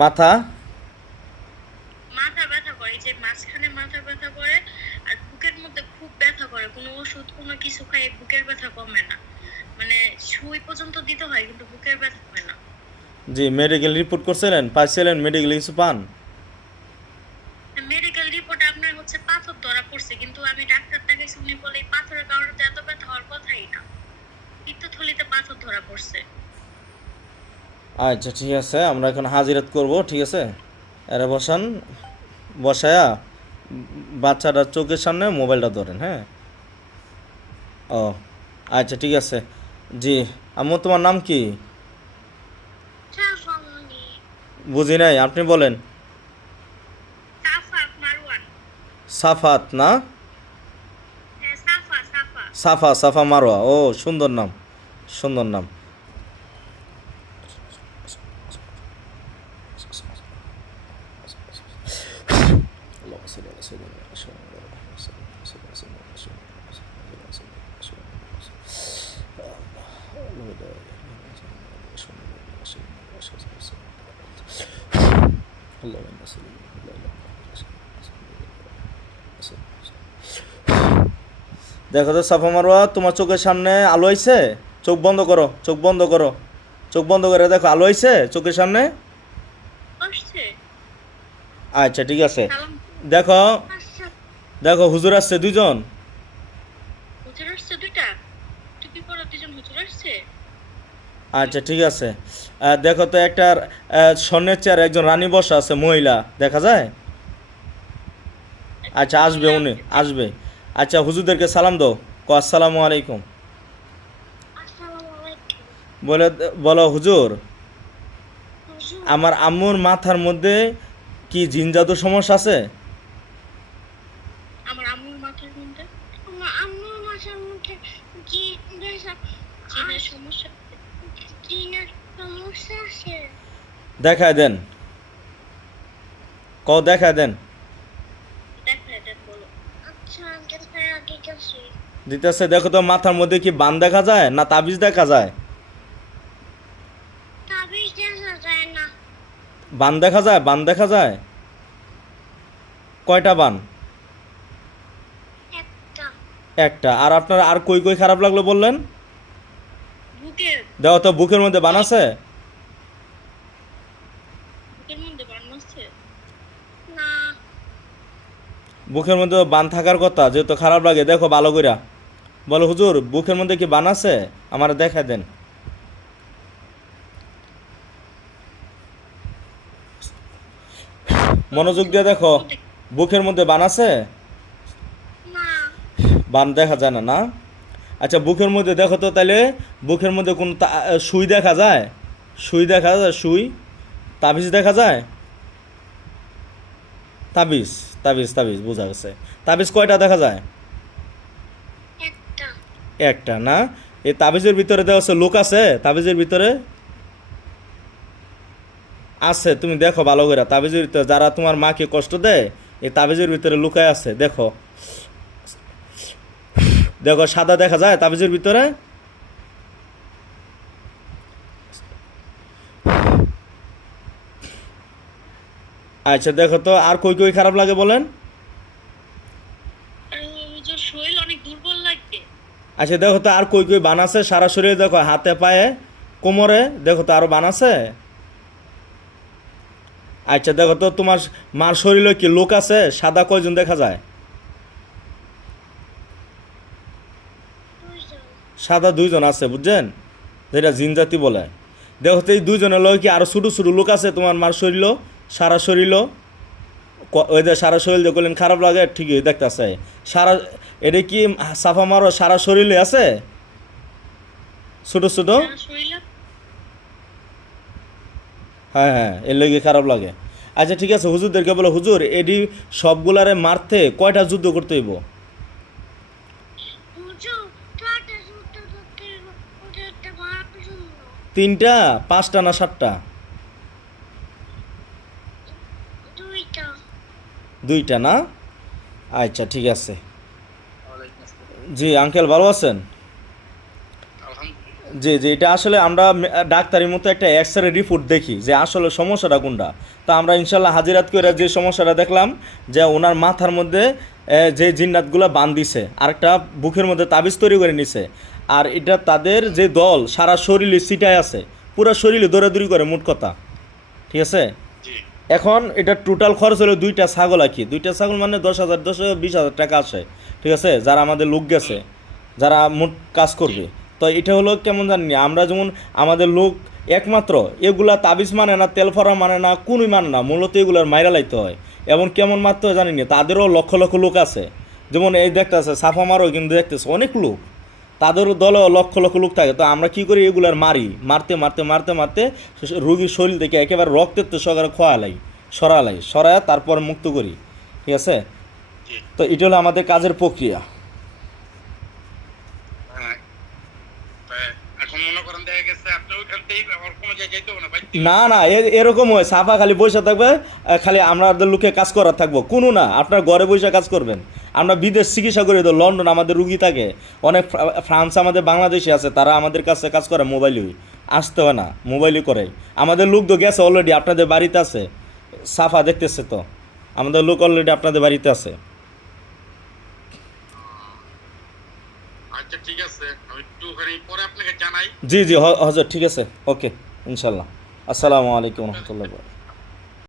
মাথা মাথা ব্যথা করে, এই যে মাঝখানে মাথা ব্যথা করে, আর বুকের মধ্যে খুব ব্যথা করে। কোনো ওষুধ কোনো কিছু খাই বুকের ব্যথা কমে না, মানে সুই পর্যন্ত দিতে হয় কিন্তু বুকের ব্যথা কমে না। জি মেডিকেল রিপোর্ট করছিলেন, পাইছিলেন মেডিকেল কিছু পান? মেডিকেল রিপোর্ট আপনার হচ্ছে পাথর ধরা পড়ছে, কিন্তু আমি ডাক্তার দেখাইছি, উনি বলে এই পাথরের কারণে তো এত ব্যথা হওয়ার কথাই না, পিত্তথলিতে পাথর ধরা পড়ছে। আচ্ছা ঠিক আছে, আমরা এখন হাজিরাত করব, ঠিক আছে? এরা বসান, বসায়া বাচ্চাটার চোখের সামনে মোবাইলটা ধরেন, হ্যাঁ? ও আচ্ছা ঠিক আছে। জি আম্মু, তোমার নাম কি? সাফামণি। বুঝি নাই, আপনি বলেন। সাফা মারওয়ান। সাফাত না? হ্যাঁ, সাফা সাফা। সাফা, সাফা মারোয়া, ও সুন্দর নাম, সুন্দর নাম। দেখো তো সাফা মারোয়া, তোমার চোখের সামনে আলো আইছে? চোখ বন্ধ করো, চোখ বন্ধ করো, চোখ বন্ধ করে দেখো আলো আইছে চোখের সামনে? আসছে। আচ্ছা ঠিক আছে। সালাম। দেখো, আচ্ছা। দেখো হুজুর আসছে দুজন। হুজুর আসছে দুইটা? টুপি পরা দুজন হুজুর আসছে? আচ্ছা ঠিক আছে। দেখো তো একটা স্বর্ণের চেয়ার একজন রানী বসা আছে, মহিলা দেখা যায়? একটা আচ্ছা আসবে, মহিলা উনি আছে। আসবে। আচ্ছা হুজুরদেরকে সালাম দাও, কো আসসালামু আলাইকুম আসসালামু আলাইকুম। বলে। বলো হুজুর, হুজুর, আমার আম্মুর মাথার মধ্যে কি জিন জাদু সমস্যা আছে? আমার আম্মুর মাথার মধ্যে, আমার আম্মুর মাথার মধ্যে জিনের সমস্যা, জিনের সমস্যা আছে। দেখায় দেন, ক দেখায় দেন। দেখা দেন, বলো। আচ্ছা আঙ্কেল, স্যার আগে গেছি। দিতেছে, দেখো তো মাথার মধ্যে কি বান দেখা যায় না তাবিজ দেখা যায়? তাবিজ দেখা যায় না। বান দেখা যায়, বান দেখা যায়। কয়টা বান? একটা। একটা। আর আপনার আর কই কই খারাপ লাগলো বললেন? বুকের, দেখো তো বুকের মধ্যে বান আছে? বুকের মধ্যে বান আছে না। বুকের মধ্যে বান থাকার কথা, যেহেতু খারাপ লাগে, দেখো ভালো কইরা। বলো হুজুর, বুকের মধ্যে কি বান আছে? আমার দেখায় দেন। মনোযোগ দিয়ে দেখো, বুকের মধ্যে বান আছে? না। বান দেখা যায় না, না? আচ্ছা বুকের মধ্যে দেখো তো তাহলে, বুকের মধ্যে কোন সুই দেখা যায়? সুই দেখা যায়, সুই? তাবিজ দেখা যায়? তাবিজ, তাবিজ, তাবিজ বোঝা গেছে। তাবিজ কয়টা দেখা যায়? একটা। একটা না? এই তাবিজের ভিতরে দেওয়া আছে লোক আছে, তাবিজের ভিতরে আছে, তুমি দেখো ভালো করে, তাবিজের ভিতরে যারা তোমার মাকে কষ্ট দেয়, এই তাবিজের ভিতরে লুকায় আছে, দেখো। দেখো সাদা দেখা যায় তাবিজের ভিতরে? আচ্ছা দেখো তো আর কই কই খারাপ লাগে বলেন? যে শরীর অনেক দুর্বল লাগে। আচ্ছা দেখো তো আর কই কই বান আছে সারা শরীরে, দেখো হাতে পায়ে কোমরে, দেখো তো আরো বান আছে? আচ্ছা দেখো তো তোমার মার শরীরে কি লোক আছে, সাদা কয়জন দেখা যায়? দুইজন। সাদা দুইজন আছে, বুঝছেন? যেটা জিন জাতি বলে। দেখো তো এই দুইজনের লয় কি আরো ছোটো ছোটো লোক আছে তোমার মার শরীর, সারা শরীর? ওই যে সারা শরীর যে করলেন খারাপ লাগে, ঠিকই দেখতেছে। সারা, এটা কি সাফা মারো সারা শরীরে আছে ছোটো ছোটো? সারা শরীরে। হ্যাঁ হ্যাঁ, এর লেগে খারাপ লাগে। আচ্ছা ঠিক আছে, হুজুরদেরকে বলো হুজুর এডি সবগুলারে মারতে কয়টা যুদ্ধ করতে হইব? হুজুর, ছয়টা যুদ্ধ করতে হইব, ওদেরকে মারার জন্য। তিনটা, পাঁচটা না সাতটা? দুইটা। দুইটা না? আচ্ছা ঠিক আছে। জি আঙ্কেল ভালো আছেন? জি জি, এটা আসলে আমরা ডাক্তারের মতো একটা এক্সরে রিপোর্ট দেখি যে আসলে সমস্যাটা কোনটা। তা আমরা ইনশাল্লাহ হাজিরাত করে যে সমস্যাটা দেখলাম যে ওনার মাথার মধ্যে যে জিন্নাতগুলো বান দিছে, আরেকটা বুকের মধ্যে তাবিজ তৈরি করে নিছে, আর এটা তাদের যে দল সারা শরীরে সিটায় আছে, পুরো শরীরে দৌড়াদৌড়ি করে মোট কথা, ঠিক আছে। জি এখন এটা টোটাল খরচ হলো 2টা ছাগল আর কি, 2টা ছাগল মানে 10,000 20,000 টাকা আসে, ঠিক আছে, যারা আমাদের লোক গেছে, যারা মোট কাজ করবে। তো এটা হলো কেমন জানি না, আমরা যেমন আমাদের লোক একমাত্র এগুলা তাবিজ মানে না, তেল ফরা মানে না, কোনোই মানে না, মূলত এগুলার মাইরা লাইতে হয়। এবং কেমন মারতে হয় জানি না, তাদেরও লক্ষ লক্ষ লোক আছে। যেমন এই দেখতেছে সাফামারও কিন্তু দেখতেছে অনেক লোক, তাদেরও দলে লক্ষ লক্ষ লোক থাকে। তো আমরা কী করি, এগুলার মারি, মারতে মারতে মারতে মারতে রুগীর শরীর থেকে একেবারে রক্তের তো সকালে খোয়ালাই, সরালাই, সরায় তারপর মুক্ত করি, ঠিক আছে। জি তো এটা হলো আমাদের কাজের প্রক্রিয়া। হ্যাঁ। তা এখন মনে করেন দেখা গেছে আপনি ওইখান থেকেই আমার কোনো জায়গায় যেতে হবে না ভাই। না না, এরকম হয় সাফা খালি বসে থাকবে, খালি আমাদের লোকে কাজ করার থাকবো কোনো না, আপনার ঘরে বসে কাজ করবেন। আমরা বিদেশ চিকিৎসা করি তো, লন্ডন আমাদের রুগী থাকে, অনেক ফ্রান্স আমাদের বাংলাদেশে আছে, তারা আমাদের কাছে কাজ করে মোবাইলই, আসতে হয় না, মোবাইলই করে। আমাদের লোক তো গেছে অলরেডি, আপনাদের বাড়িতে আছে, সাফা দেখতেছে তো, আমাদের লোক অলরেডি আপনাদের বাড়িতে আছে। আচ্ছা ঠিক আছে, আমি একটুখানি পরে আপনাকে জানাই। জি জি হজরত, ঠিক আছে, ওকে, ইনশাল্লাহ। আসসালামু আলাইকুম রহমতুল্লাহ।